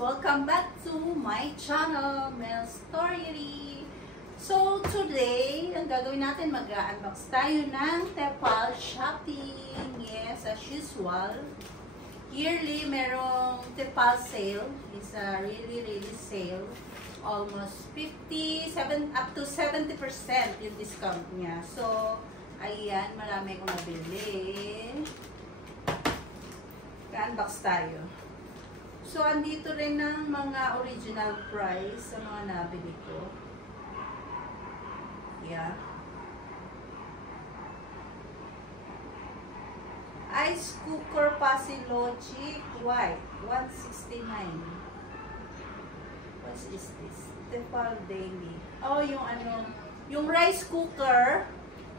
Welcome back to my channel, Mel's Story. So, today, ang gagawin natin, mag-unbox tayo ng Tepal shopping. Yes, as usual. Yearly, merong Tepal sale. It's a really sale. Almost 57 up to 70% yung discount niya. So, ayan, marami akong nabili. Unbox tayo. So, andito rin ng mga original price sa mga nabili ko. Yeah. Ice cooker Pasilogic white, 169. What is this? Tepal Daily. Oh, yung ano, yung rice cooker,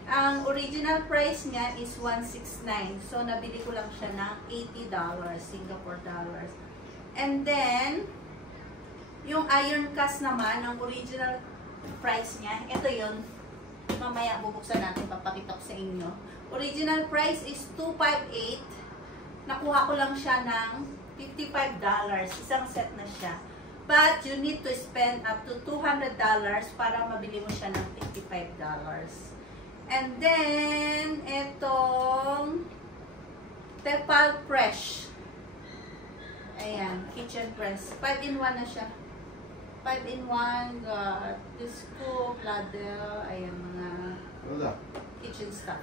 ang original price niya is 169. So, nabili ko lang siya ng $80, Singapore dollars. And then, yung iron cast naman, ang original price niya, ito yun. Mamaya bubuksan natin, papakita ko sa inyo. Original price is $258. Nakuha ko lang siya ng $55. Isang set na siya. But, you need to spend up to $200 para mabili mo siya ng $55. And then, itong Tepal Fresh. Ayan, kitchen press. 5-in-1 na siya. 5-in-1, disco, ladle, ayan, mga kitchen stuff.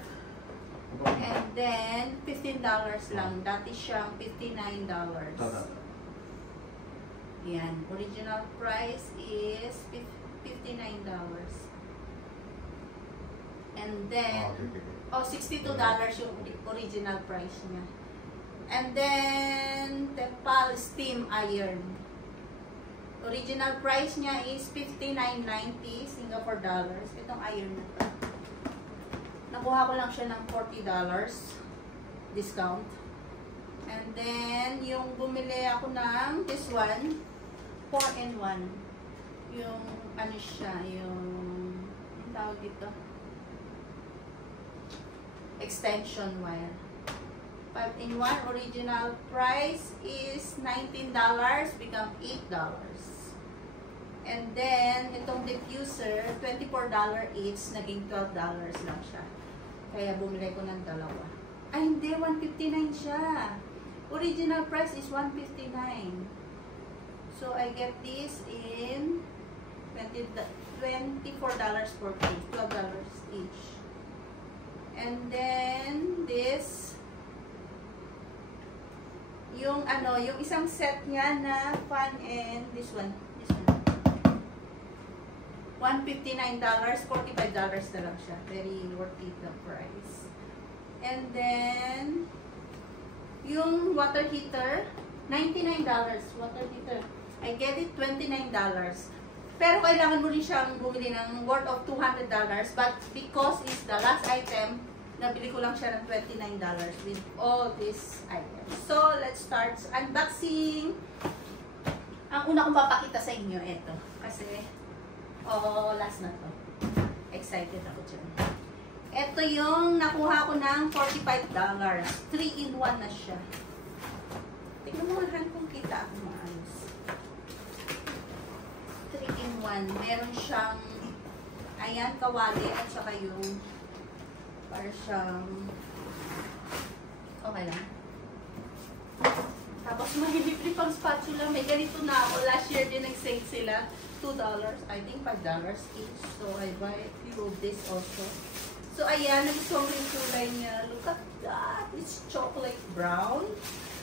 And then, $15 lang. Dati siyang $59. Ayan, original price is $59. And then, $62 yung original price niya. And then, Tepal Steam Iron. Original price niya is $59.90 Singapore dollars. Itong iron na to. Nakuha ko lang siya ng $40 discount. And then, yung bumili ako ng this one, 4-in-1. Yung, ano siya, yung tawag dito? Extension wire. 5-in-1, original price is $19, become $8. And then, itong diffuser, $24 each, naging $12 lang siya. Kaya bumili ko ng dalawa. Ay, hindi, $159 siya. Original price is $159. So, I get this in $24 for each, $12 each. And then, this, yung ano, yung isang set niya na fan and this one. $159, $45 na lang siya. Very worth it the price. And then, yung water heater, $99 water heater. I get it $29. Pero kailangan mo rin siyang bumili ng worth of $200. But because it's the last item, nabili ko lang siya ng $29 with all these items. So, let's start unboxing. Ang una kong papakita sa inyo, ito. Kasi, last na to. Excited ako dyan. Ito yung nakuha ko ng $45. 3-in-1 na siya. Tignan mo nga kung kita ako maayos. 3-in-1. Meron siyang, ayan, kawali at saka yung para siyang okay lang. Tapos mahilibre pang spatula. May ganito na ako. Last year din nag-sale sila. $2. I think $5 each. So I buy a few of this also. So ayan, nagustuhan ko yung kulay niya. Look at that. It's chocolate brown.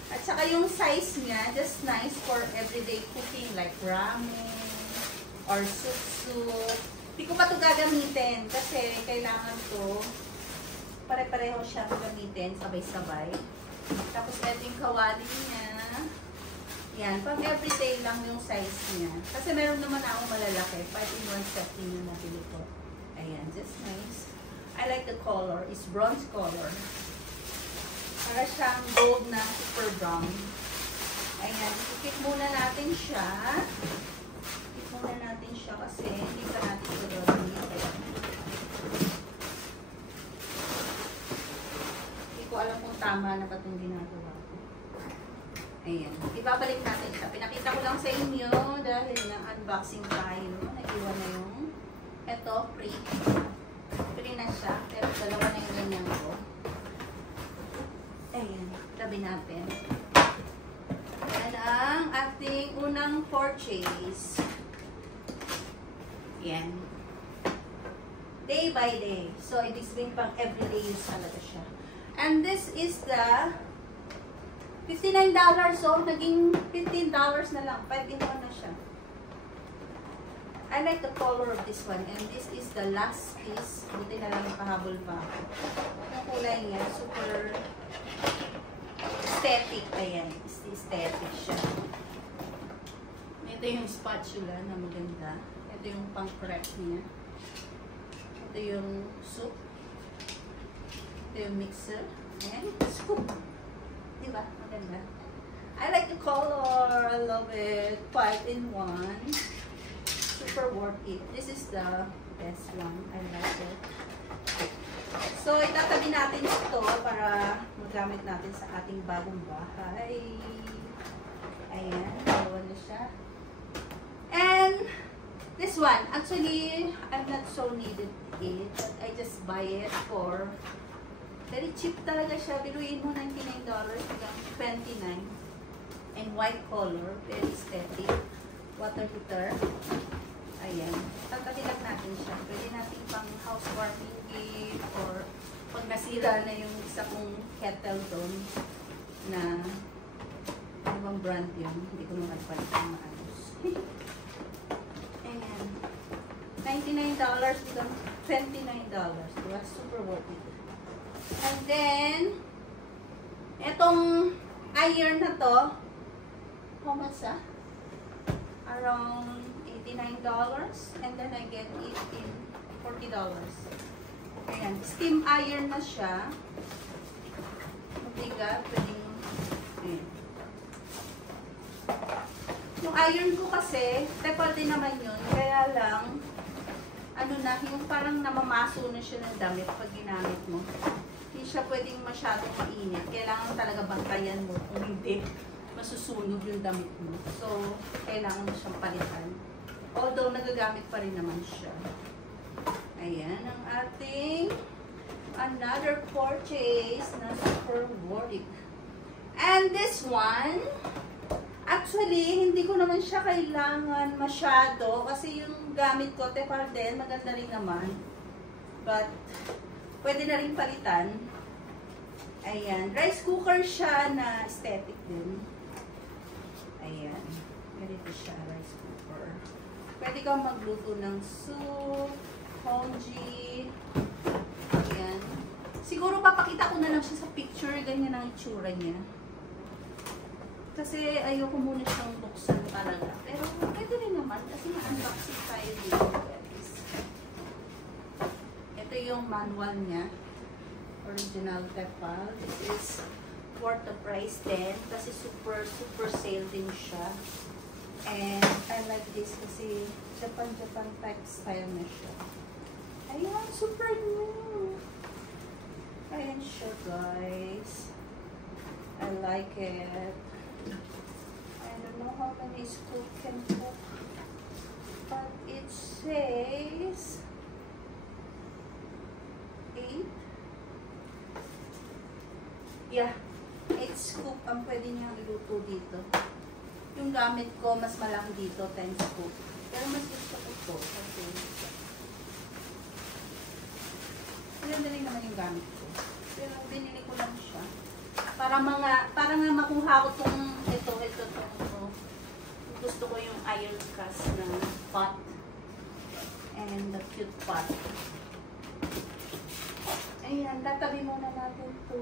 At saka yung size niya, just nice for everyday cooking like ramen or soup. Hindi ko pa ito gagamitin kasi kailangan to pare-pareho siyang gamitin, sabay-sabay. Tapos, ito yung kawali niya. Yan, pang everyday lang yung size niya. Kasi meron naman akong malalaki. 5-in-1 set din yung nabili ko. Ayan, just nice. I like the color. It's bronze color. Para siyang gold na super brown. Ayan, ikip muna natin siya. Ikip muna natin siya kasi hindi pa natin ito gagamitin. Alam kung tama na ba itong ginagawa ko. Ayan. Ibabalik natin siya. Pinakita ko lang sa inyo dahil na-unboxing tayo. Nag-iwan na yung ito, free. Free na siya. Pero dalawa na yung ganyan ko. Ayan. Tabi natin. Ayan ang ating unang purchase. Ayan. Day by day. So, ibig sabihin pang everyday use talaga siya. And this is the $59. So, naging $15 na lang. 5-in-1 na siya. I like the color of this one. And this is the last piece. Buti na lang pahabol pa ako. Yung kulay niya, super aesthetic. Ayan. Aesthetic siya. Ito yung spatula na maganda. Ito yung pang prep niya. Ito yung soup. Ito yung mixer. Ayan. Scoop. Diba? Maganda. I like the color. I love it. 5-in-1. Super worth it. This is the best one. I like it. So, itatabi natin ito para magamit natin sa ating bagong bahay. Ayan. Dalawa na siya. And this one, actually, I'm not so needed it. But I just buy it for very cheap talaga siya. Biruin mo $99 hanggang $29. And white color. Very aesthetic. Water heater. Ayan. Tatabi lang natin siya. Pwede natin pang housewarming gift or pag nasira na yung isa kong kettle doon na ano bang brand yun. Hindi ko naman palit ang maayos. Ayan. $99 hanggang $29. Diba? Super worth it. And then, etong iron na to, how much ah? Around $89. And then I get it in $40. Ayan. Steam iron na siya. Mabigat. Pwedeng, ayan. Yung iron ko kasi, tepal din naman yun. Kaya lang, ano na, yung parang namamaso na siya ng damit pag ginamit mo. Hindi siya pwedeng masyadong mainit. Kailangan talaga bantayan mo. Kung hindi, masusunog yung damit mo. So, kailangan mo siyang palitan. Although, nagagamit pa rin naman siya. Ayan, ang ating another purchase na super worth it. And this one, actually, hindi ko naman siya kailangan masyado kasi yung gamit ko, tepal din, maganda rin naman. But, pwede na rin palitan. Ayan. Rice cooker siya na aesthetic din. Ayan. Ganito siya, rice cooker. Pwede kang magluto ng soup, congee. Ayan. Siguro papakita ko na lang siya sa picture. Ganyan ang itsura niya. Kasi ayoko muna siyang buksan talaga. Pero pwede rin naman kasi ma-unboxing tayo dito. Ito yung manual niya. Original Tefal. This is worth the price din. Kasi super sale din siya. And I like this kasi Japan type style na siya. Ayan, super new. Ayan siya, guys. I like it. I don't know how many scoop can cook. But it says 8. Yeah, 8 scoop ang pwede niyang iluto dito. Yung gamit ko, mas malaki dito, 10 scoop. Pero mas gusto ko ito. Okay. Maganda rin naman yung gamit ko. Pero binili ko lang siya. Para nga makuha ko itong ito. Gusto ko yung iron cast na pot. And the cute pot. Ayan, tatabi muna natin ito.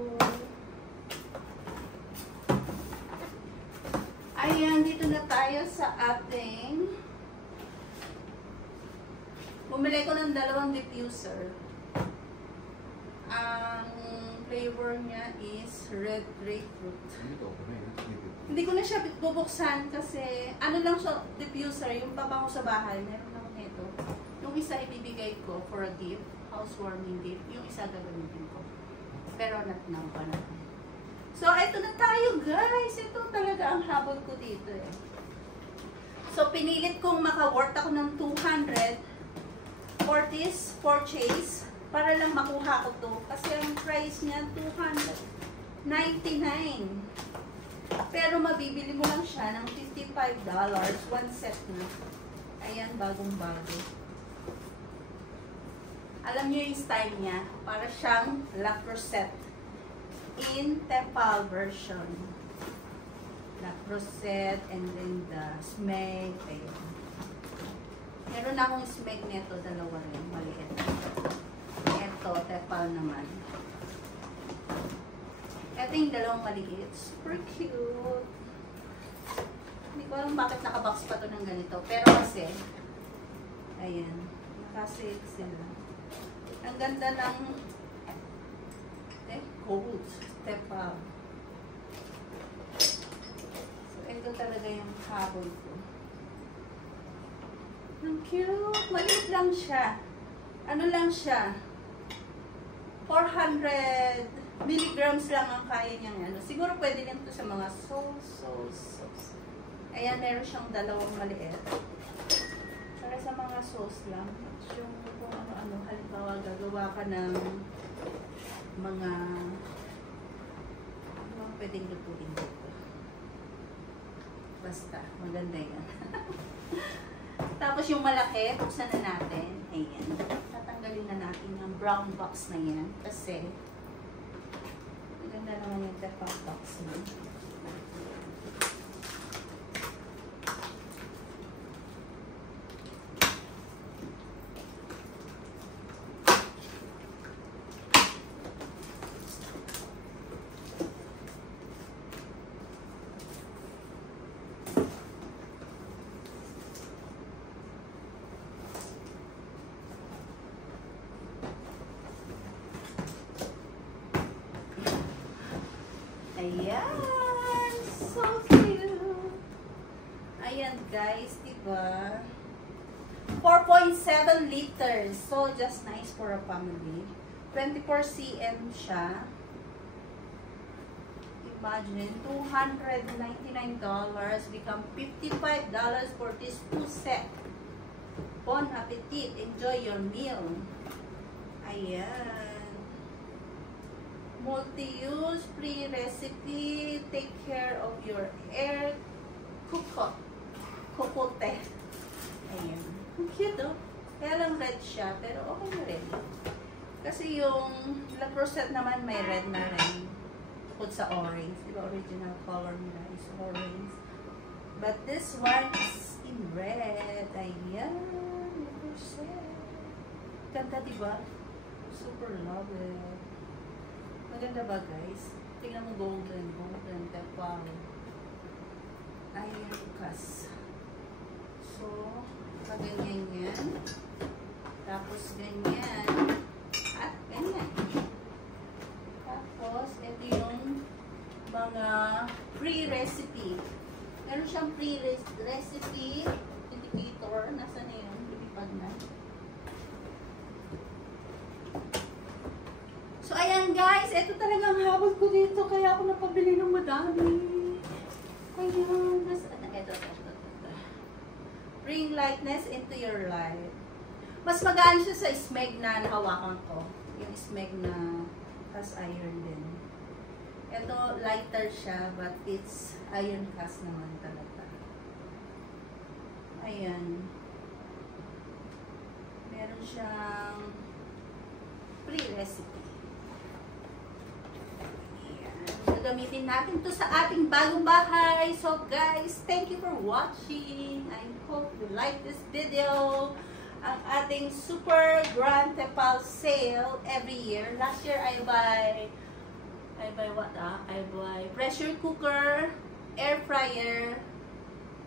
Ayan, dito na tayo sa ating bumili ko ng 2 diffuser. Ang flavor niya is red grapefruit. Hindi ko na siya bubuksan kasi ano lang siya, diffuser, yung papa ko sa bahay, meron ako nito. Yung isa ibibigay ko for a gift, housewarming gift. Yung isa gagamitin ko. Pero not now pa natin. So, ito na tayo, guys. Ito talaga ang habol ko dito eh. So, pinilit kong maka-worth ako ng 200 for this purchase para lang makuha ko to. Kasi ang price niya, 299. Pero mabibili mo lang siya ng $55. One set na. Ayan, bagong-bago. Alam niyo yung style niya. Para siyang La Crusette in Tepal version. La Crusette and then the Smeg. Ayan. Meron akong Smeg neto, dalawa rin. Maliit. Ito, Tepal naman. Ito yung dalawang maliit. Super cute. Hindi ko alam bakit nakabox pa to ng ganito. Pero kasi, ayan, nakasave sila. Ang ganda ng gold. Tepal. So, ito talaga yung habol ko. Ang cute. Maliit lang siya. Ano lang siya? 400 milligrams lang ang kaya niyang ano. Siguro pwede din ito sa mga sauce. Ayan, meron siyang dalawang maliit. Para sa mga sauce lang. Yung kung ano-ano, halimbawa gagawa ka ng mga pwedeng lutuin dito. Basta, maganda yan. Tapos yung malaki, buksan na natin. Ayan. Tatanggalin na natin yung brown box na yan. Kasi, maganda naman yung Tepal box na. Ayan! So cute! Ayan guys, diba? 4.7 liters. So, just nice for a family. 24 cm siya. Imagine, $299 become $55 for this 2 set. Bon appetit! Enjoy your meal. Ayan. Multi-use, free recipe, take care of your air kukote. Ayan. Ang cute, oh. Kaya lang red siya, pero okay na rin. Kasi yung La Crusette naman may red na rin. Put sa orange. Diba original color nila is orange. But this one is in red. Ayan. La Crusette. Ganda, diba? Super love it. Maganda ba guys? Tingnan mo golden Tepal. Ayan, kas. So, ganyan yan. Tapos ganyan. At ganyan. Tapos, ito yung mga free recipe. Meron siyang free recipe indicator. Nasaan na yun? Lumipad na. So, ayan guys, ito talaga ang habol ko dito, kaya ako napabili ng madami. Ayan, ito. Bring lightness into your life. Mas magaan siya sa Smeg na nahawakan ko. Yung Smeg na cast iron din. Ito, lighter siya, but it's iron cast naman talaga. Ayan. Meron siyang free recipe. Gagamitin natin to sa ating bagong bahay. So guys, thank you for watching. I hope you like this video. Ang ating super grand Tepal sale every year. Last year I buy what? I buy pressure cooker, air fryer,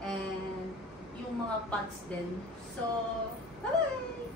and yung mga pots din. So, bye-bye!